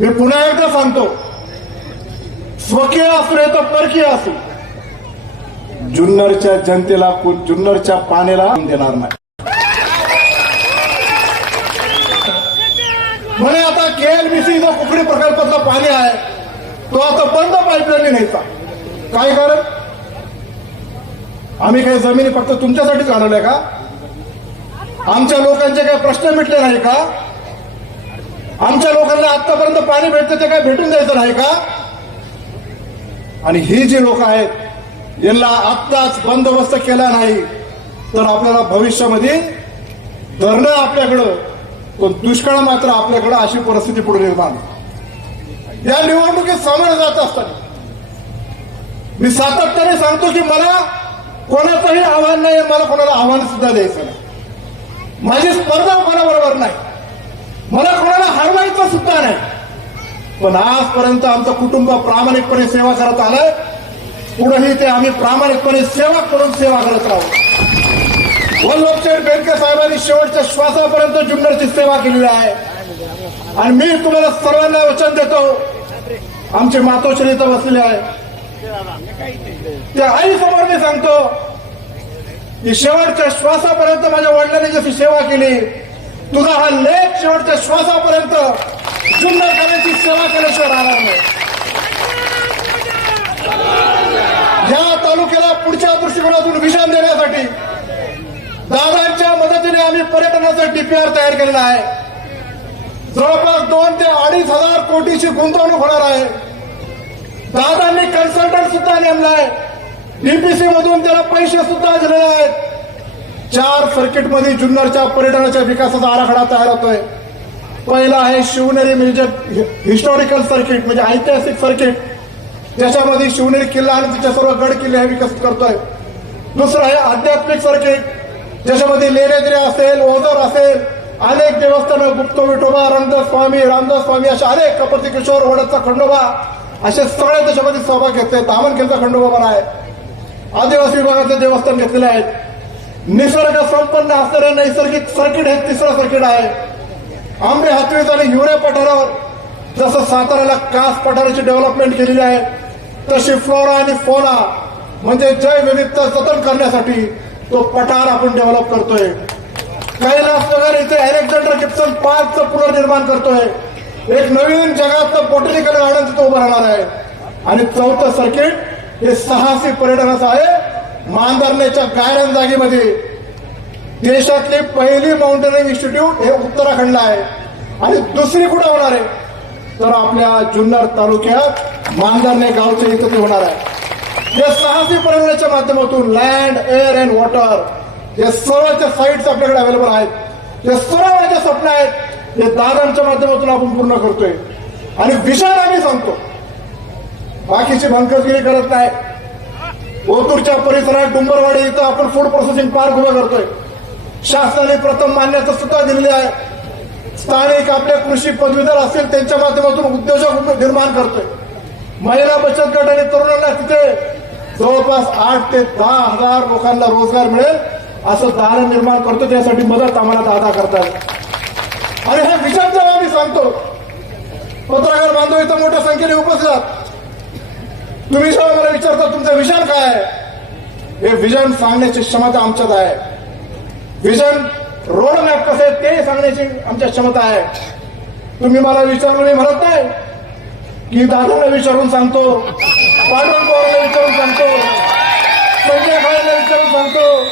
मी पुन्हा एकदा सांगतो. स्वकीय असू नाही तर परकीय असू. जुन्नरच्या जनतेला जुन्नरच्या पाण्याला देणार नाही. म्हणे आता केएलबीसी जो कुकडी प्रकल्पातलं पाणी आहे. तो आता बंद पाईपलाईन न्यायचा. काय कारण? आम्ही काही जमिनी फक्त तुमच्यासाठीच घालवल्या का? आमच्या लोकांचे काही प्रश्न मिटले नाही का? आमच्या लोकांना आतापर्यंत पाणी भेटतं ते काय भेटून द्यायचं नाही का? आणि ही जी लोक आहेत यांना आत्ताच बंदोबस्त केला नाही तर आपल्याला भविष्यामध्ये धरणं आपल्याकडं पण दुष्काळ मात्र आपल्याकडं अशी परिस्थिती पुढे निर्माण या निवडणुकीत सामोरे जात असताना मी सातत्याने सांगतो की मला कोणाचंही आव्हान नाही मला कोणाला आव्हान सुद्धा द्यायचं नाही. माझी स्पर्धा कोणाबरोबर नाही. मला कोणाला सुद्धा नाही पण आजपर्यंत आमचं कुटुंब प्रामाणिकपणे सेवा करत आलंय पुढेही ते आम्ही प्रामाणिकपणे सेवा करून सेवा करत राहू वल्लभचंद बेडके साहेबांनी शेवटच्या श्वासापर्यंत जुन्नरची सेवा केलेली आहे आणि मी तुम्हाला सर्वांना वचन देतो आमचे मातोश्री इथं बसलेले आहे त्या आई समोर मी सांगतो की शेवटच्या श्वासापर्यंत माझ्या वडिलांनी जशी सेवा केली तुझा हा लेख शेवटच्या श्वासापर्यंत जुन्नर करण्याची सेवा केल्याशिवाय राहणार नाही. या तालुक्याला पुढच्या दृष्टिकोनातून विषाण देण्यासाठी दादांच्या मदतीने आम्ही पर्यटनाचं डीपीआर तयार केलेला आहे. जवळपास दोन ते अडीच हजार कोटीची गुंतवणूक होणार आहे. दादांनी कन्सल्टंट सुद्धा नेमलाय डीपीसी मधून त्याला पैसे सुद्धा दिलेले आहेत. चार सर्किटमध्ये जुन्नरच्या पर्यटनाच्या विकासाचा आराखडा तयार होतोय. पहिला आहे शिवनेरी म्हणजे हिस्टॉरिकल सर्किट म्हणजे ऐतिहासिक सर्किट ज्याच्यामध्ये शिवनेरी किल्ला आणि तिच्या सर्व गड किल्ले हे विकसित करतोय. दुसरं आहे आध्यात्मिक सर्किट ज्याच्यामध्ये लेण्याद्री असेल ओझर असेल अनेक देवस्थानं गुप्त विठोबा रामदास स्वामी रामदास स्वामी अशा अनेक कपर्ती किशोर ओढतचा खंडोबा असे सगळे त्याच्यामध्ये सहभाग घेतले. दामनखेलचा खंडोबा पण आहे. आदिवासी विभागातले देवस्थान घेतलेले आहेत. निसर्ग संपन्न असणारे नैसर्गिक सर्किट हे तिसरं सर्किट आहे. आंबे हातवीज आणि हिवरे पठारावर. जसं साताऱ्याला कास पठाराची डेव्हलपमेंट केलेली आहे तशी फ्लोरा आणि फोना म्हणजे जैव विविधता जतन करण्यासाठी तो पठार आपण डेव्हलप करतोय. कैलास नगर इथे अलेक्झांडर गिप्सन पार्कचं पुनर्निर्माण करतोय. एक नवीन जगातलं बॉटनिकल गार्डन तिथं उभं राहणार आहे. आणि चौथं सर्किट हे साहसी पर्यटनाचं आहे. मांदरण्याच्या गायरन जागेमध्ये देशातली पहिली माउंटेनिंग इन्स्टिट्यूट हे उत्तराखंडला आहे. आणि दुसरी कुठं होणार आहे? तर आपल्या जुन्नर तालुक्यात मांदरणे गावचे इथं ते होणार आहे. या साहसी पर्यटनाच्या माध्यमातून लँड एअर अँड वॉटर या सर्वच्या साईट्स आपल्याकडे अवेलेबल आहेत. या सर्व माझ्या स्वप्न आहेत. हे दादांच्या माध्यमातून आपण पूर्ण करतोय. आणि विषय आम्ही सांगतो. बाकीची भंकसगिरी करत नाही. ओतूरच्या परिसरात डुंबरवाडी इथं आपण फूड प्रोसेसिंग पार्क उभं करतोय. शासनाने प्रथम मान्यता सुद्धा दिलेली आहे. स्थानिक आपल्या कृषी पदवीधर असतील त्यांच्या माध्यमातून उद्योजक निर्माण करतोय. महिला बचत गट आणि तरुणांना तिथे जवळपास आठ ते दहा हजार लोकांना रोजगार मिळेल असं दारण निर्माण करतो त्यासाठी मदत आम्हाला दादा करतात. आणि हे विचार जेव्हा आम्ही सांगतो. पत्रकार बांधव इथं मोठ्या संख्येने उपस्थित तुम्ही जेव्हा मला विचारता तुमचं विजन काय आहे? हे विजन सांगण्याची क्षमता आमच्यात आहे. विजन रोड मॅप कसं आहे ते सांगण्याची आमच्या क्षमता आहे. तुम्ही मला विचारून मी म्हणत नाही. की दादाला विचारून सांगतो पांडुरंग पवारला विचारून सांगतो संजय खायला विचारून सांगतो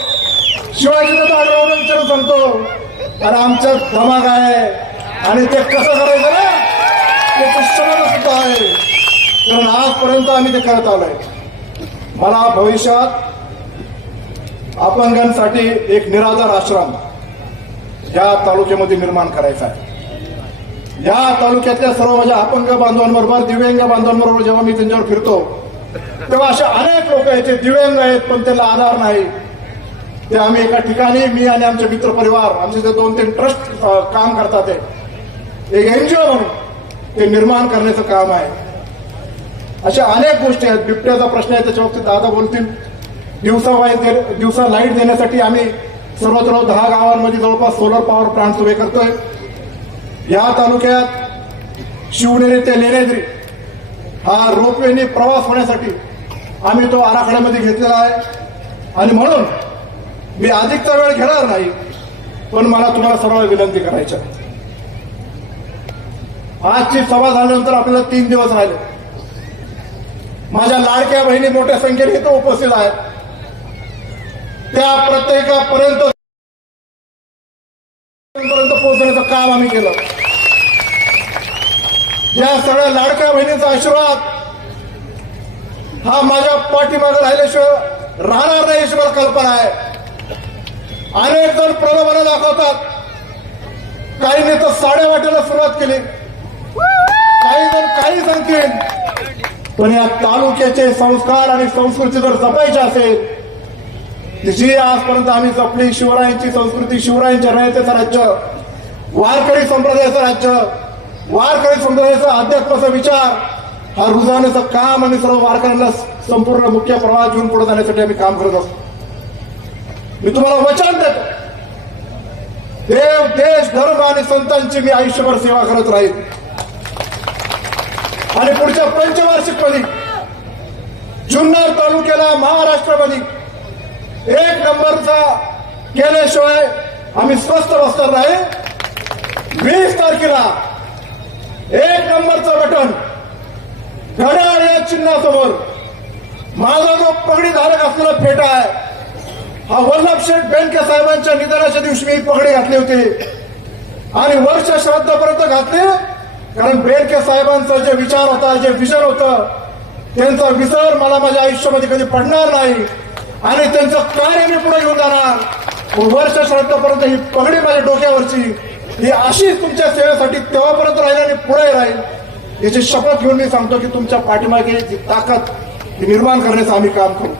शिवाजी आढळरावला विचारून सांगतो. अरे आमच्यात धमाक आहे. आणि ते कसं करायचं ना? ते क्षमता सुद्धा आहे. कारण आजपर्यंत आम्ही ते करत आलोय. मला भविष्यात अपंगांसाठी एक निराधार आश्रम या तालुक्यामध्ये निर्माण करायचा आहे. या तालुक्यातल्या सर्व माझ्या अपंग बांधवांबरोबर दिव्यांग बांधवांबरोबर जेव्हा मी त्यांच्यावर फिरतो तेव्हा अशा अनेक लोक आहेत जे दिव्यांग आहेत पण त्यांना आधार नाही. ते आम्ही एका ठिकाणी मी आणि आमचे मित्र परिवार आमचे जे दोन तीन ट्रस्ट काम करतात ते एक एनजीओ म्हणून ते निर्माण करण्याचं काम आहे. अशा अनेक गोष्टी आहेत. बिबट्याचा प्रश्न आहे त्याच्या बाबतीत दादा बोलतील. दिवसा वाईट दिवसा लाइट देण्यासाठी आम्ही सर्वत्र दहा गावांमध्ये जवळपास सोलर पॉवर प्लांट उभे करतोय. या तालुक्यात शिवनेरी ते लेण्याद्री हा रोपवेने प्रवास होण्यासाठी आम्ही तो आराखड्यामध्ये घेतलेला आहे. आणि म्हणून मी अधिकचा वेळ घेणार नाही पण मला तुम्हाला सर्व विनंती करायची आजची सभा झाल्यानंतर आपल्याला तीन दिवस राहिले. माझ्या लाडक्या बहिणी मोठ्या संख्येने इथं उपस्थित आहेत. त्या प्रत्येकापर्यंत पर्यंत पोहोचण्याचं काम आम्ही केलं. या सगळ्या लाडक्या बहिणीचा आशीर्वाद हा माझ्या पाठीमागे राहिल्याशिवाय राहणार नाही अशी मला कल्पना आहे. अनेक जण प्रलोभनं दाखवतात. काहींनी तर साड्या वाटायला सुरुवात केली. काही जण काही सांगतील. पण या तालुक्याचे संस्कार आणि संस्कृती जर जपायची असेल जी आजपर्यंत आम्ही जपली शिवरायांची संस्कृती शिवरायांच्या राहण्याचं राज्य वारकरी संप्रदायाचं राज्य वारकरी संप्रदायाचा अध्यात्माचा विचार हा रुजवण्याचं काम आम्ही सर्व वारकऱ्यांना संपूर्ण मुख्य प्रवाहात घेऊन पुढे जाण्यासाठी आम्ही काम करत असतो मी तुम्हाला वचन देतो. देव देश धर्म आणि संतांची मी आयुष्यभर सेवा करत राहील आणि पुढच्या पंचवार्षिकमध्ये जुन्नर तालुक्याला महाराष्ट्रामध्ये एक नंबरचा केल्याशिवाय आम्ही स्वस्त बसणार नाही. वीस तारखेला एक नंबरचं बटन घड्याळ या चिन्हासमोर. माझा जो पगडी धारक असलेला फेटा आहे हा वल्लभ शेठ बेनके साहेबांच्या निधनाच्या दिवशी मी पगडी घातली होती. आणि वर्ष श्राद्धापर्यंत घातले. कारण बेडके साहेबांचा जे विचार होता जे विजन होतं त्यांचा विसर मला माझ्या आयुष्यामध्ये कधी पडणार नाही. आणि त्यांचं कार्य मी पुढे घेऊन जाणार. वर्ष श्रद्धापर्यंत ही पगडी माझ्या डोक्यावरची. ही अशीच तुमच्या सेवेसाठी तेव्हापर्यंत राहील आणि पुढे राहील. याची शपथ घेऊन मी सांगतो की तुमच्या पाठीमागे जी ताकद निर्माण करण्याचं आम्ही काम करू.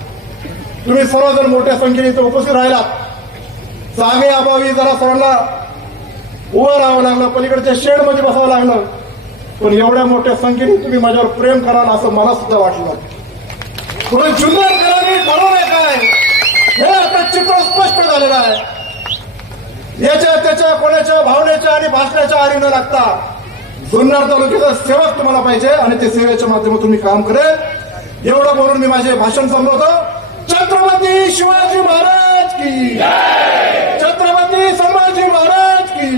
तुम्ही सर्वजण मोठ्या संख्येने इथे उपस्थित राहिलात. जागे अभावी जरा सर्वांना उभं राहावं लागलं पलीकडच्या शेडमध्ये बसावं लागलं. पण एवढ्या मोठ्या संख्येने तुम्ही माझ्यावर प्रेम कराल असं मला सुद्धा वाटलं. पुढे जुन्नर करावी ठरवलंय काय? हे आता चित्र स्पष्ट झालेलं आहे. याच्या त्याच्या कोणाच्या भावनेच्या आणि भाषणाच्या आरी न लागता जुन्नर तालुक्याचा सेवक तुम्हाला पाहिजे आणि ते सेवेच्या माध्यमातून मी काम करेल. एवढं बोलून मी माझे भाषण संपवतो छत्रपती शिवाजी महाराज की छत्रपती संभाजी महाराज की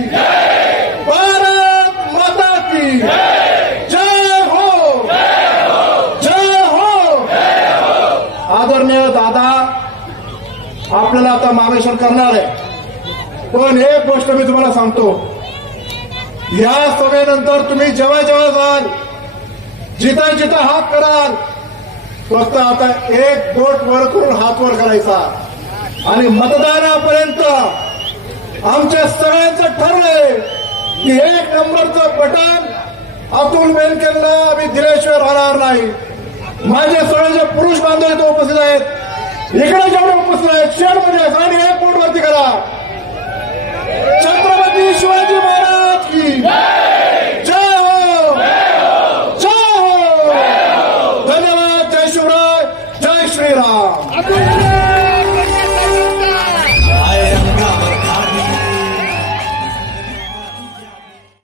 भारत माता की जय हो जय हो आदरणीय दादा आपल्याला आता मार्गदर्शन करणार आहे. पण एक गोष्ट मी तुम्हाला सांगतो. या सभेनंतर तुम्ही जेव्हा जेव्हा जाल जिथं जिथं हात कराल फक्त आता एक बोट वर करून हात वर करायचा. आणि मतदानापर्यंत आमच्या सगळ्यांचं ठरलंय की एक नंबरचं बटन अतुल बेनकेला आम्ही दिल्याशिवाय राहणार नाही. माझे सगळे जे पुरुष बांधव इथे उपस्थित आहेत इकडे जेवढे उपस्थित आहेत. शेडमध्ये आणि एअरपोर्ट वरती करा. छत्रपती शिवाजी